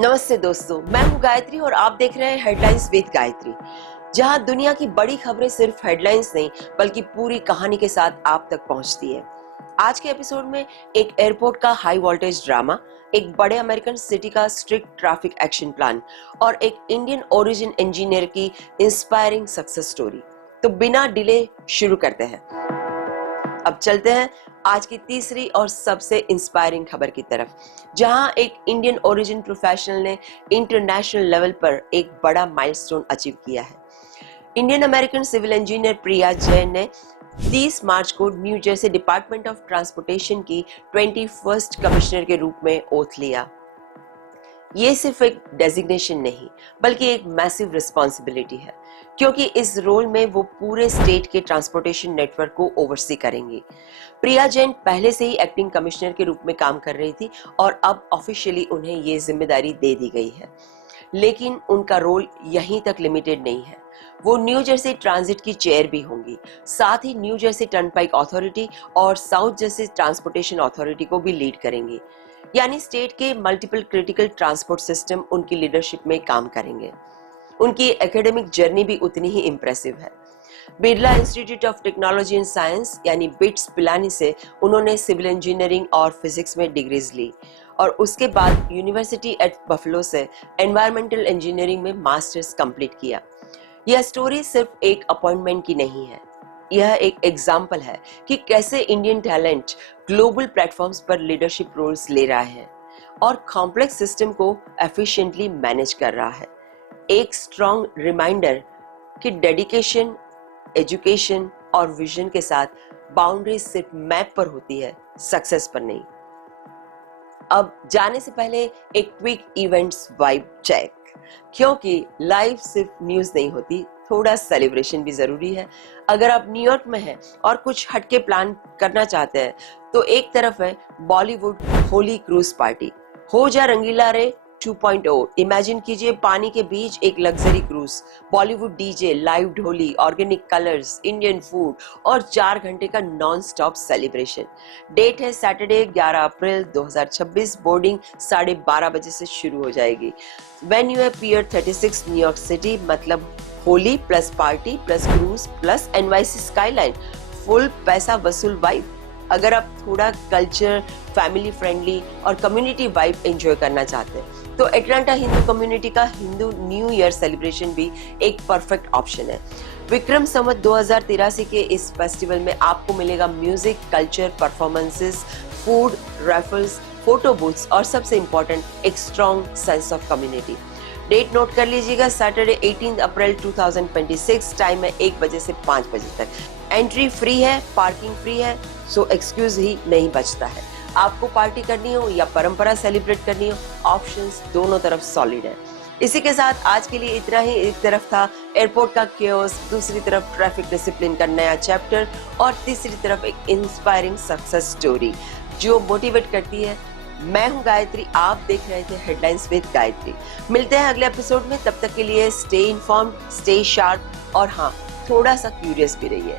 नमस्ते दोस्तों, मैं हूं गायत्री और आप देख रहे हैं हेडलाइंस विद गायत्री, जहां दुनिया की बड़ी खबरें सिर्फ हेडलाइंस नहीं बल्कि पूरी कहानी के साथ आप तक पहुंचती है। आज के एपिसोड में एक एयरपोर्ट का हाई वोल्टेज ड्रामा, एक बड़े अमेरिकन सिटी का स्ट्रिक्ट ट्रैफिक एक्शन प्लान और एक इंडियन ओरिजिन इंजीनियर की इंस्पायरिंग सक्सेस स्टोरी। तो बिना डिले शुरू करते हैं। अब चलते हैं आज की तीसरी और सबसे इंस्पायरिंग खबर की तरफ, जहां एक इंडियन ओरिजिन प्रोफेशनल ने इंटरनेशनल लेवल पर एक बड़ा माइलस्टोन अचीव किया है। इंडियन अमेरिकन सिविल इंजीनियर प्रिया जैन ने 30 मार्च को new Jersey department of transportation की 21st कमिश्नर के रूप में ओथ लिया। ये सिर्फ एक डेजिग्नेशन नहीं बल्कि एक मैसिव रिस्पॉन्सिबिलिटी है, क्योंकि इस रोल में वो पूरे स्टेट के ट्रांसपोर्टेशन नेटवर्क को ओवरसी करेंगी। प्रिया जैन पहले से ही एक्टिंग कमिश्नर के रूप में काम कर रही थी और अब ऑफिशियली उन्हें ये जिम्मेदारी दे दी गई है, लेकिन उनका रोल यहीं तक लिमिटेड नहीं है। वो न्यू जर्सी ट्रांजिट की चेयर भी होंगी, साथ ही न्यू जर्सी टर्नपाइक अथॉरिटी और साउथ जर्सी ट्रांसपोर्टेशन अथॉरिटी को भी लीड करेंगी। यानी स्टेट के मल्टीपल क्रिटिकल ट्रांसपोर्ट सिस्टम उनकी लीडरशिप में काम करेंगे। उनकी एकेडमिक जर्नी भी उतनी ही इम्प्रेसिव है। Birla institute of technology and science यानी बिट्स पिलानी से उन्होंने सिविल इंजीनियरिंग और फिजिक्स में डिग्रीज ली और उसके बाद यूनिवर्सिटी एट बफलो से एनवायरमेंटल इंजीनियरिंग में मास्टर्स कंप्लीट किया। यह स्टोरी सिर्फ एक अपॉइंटमेंट की नहीं है, यह एक एग्जाम्पल है कि कैसे इंडियन टैलेंट ग्लोबल प्लेटफॉर्म्स पर लीडरशिप रोल्स ले रहा है और कॉम्प्लेक्स सिस्टम को एफिशिएंटली मैनेज कर रहा है। एक स्ट्रॉन्ग रिमाइंडर कि डेडिकेशन, एजुकेशन और विजन के साथ बाउंड्री सिर्फ मैप पर होती है, सक्सेस पर नहीं। अब जाने से पहले एक क्विक इवेंट्स वाइब चेक, क्योंकि लाइव सिर्फ न्यूज नहीं होती, थोड़ा सेलिब्रेशन भी जरूरी है। अगर आप न्यूयॉर्क में हैं और कुछ हटके प्लान करना चाहते हैं तो एक तरफ है बॉलीवुड होली क्रूज पार्टी, हो जा रंगीला रे 2.0। इमेजिन कीजिए पानी के बीच एक luxury cruise, Bollywood DJ, live ढोली, ऑर्गेनिक कलर्स, इंडियन फूड और 4 घंटे का नॉन स्टॉप सेलिब्रेशन। डेट है सैटरडे 11 अप्रैल 2026। बोर्डिंग 12:30 बजे से शुरू हो जाएगी। वेन्यू है पियर 36 न्यूयॉर्क सिटी। मतलब Holi plus party plus cruise plus NYC skyline, full पैसा वसूल वाइब। अगर आप थोड़ा कल्चर, फैमिली फ्रेंडली और कम्युनिटी वाइब एंजॉय करना चाहते हैं तो एटलांटा हिंदू कम्युनिटी का हिंदू न्यू ईयर सेलिब्रेशन भी एक परफेक्ट ऑप्शन है। विक्रम संवत 2083 के इस फेस्टिवल में आपको मिलेगा music, culture, performances, food, raffles, photo booths और सबसे इम्पोर्टेंट एक strong sense of community. Date note कर लीजिएगा, सैटरडे 18 अप्रैल 2026। टाइम है 1 बजे से 5 बजे तक। एंट्री फ्री है, पार्किंग फ्री है, सो एक्सक्यूज ही नहीं बचता है। आपको पार्टी करनी हो या परंपरा सेलिब्रेट करनी हो, ऑप्शंस दोनों तरफ सॉलिड है। इसी के साथ आज के लिए इतना ही। एक तरफ था एयरपोर्ट का केओस, दूसरी तरफ ट्रैफिक डिसिप्लिन का नया चैप्टर और तीसरी तरफ एक इंस्पायरिंग सक्सेस स्टोरी जो मोटिवेट करती है। मैं हूं गायत्री, आप देख रहे थे हेडलाइंस विद गायत्री। मिलते हैं अगले एपिसोड में, तब तक के लिए स्टे इन्फॉर्म्ड, स्टे शार्प और हाँ, थोड़ा सा क्यूरियस भी रहिए।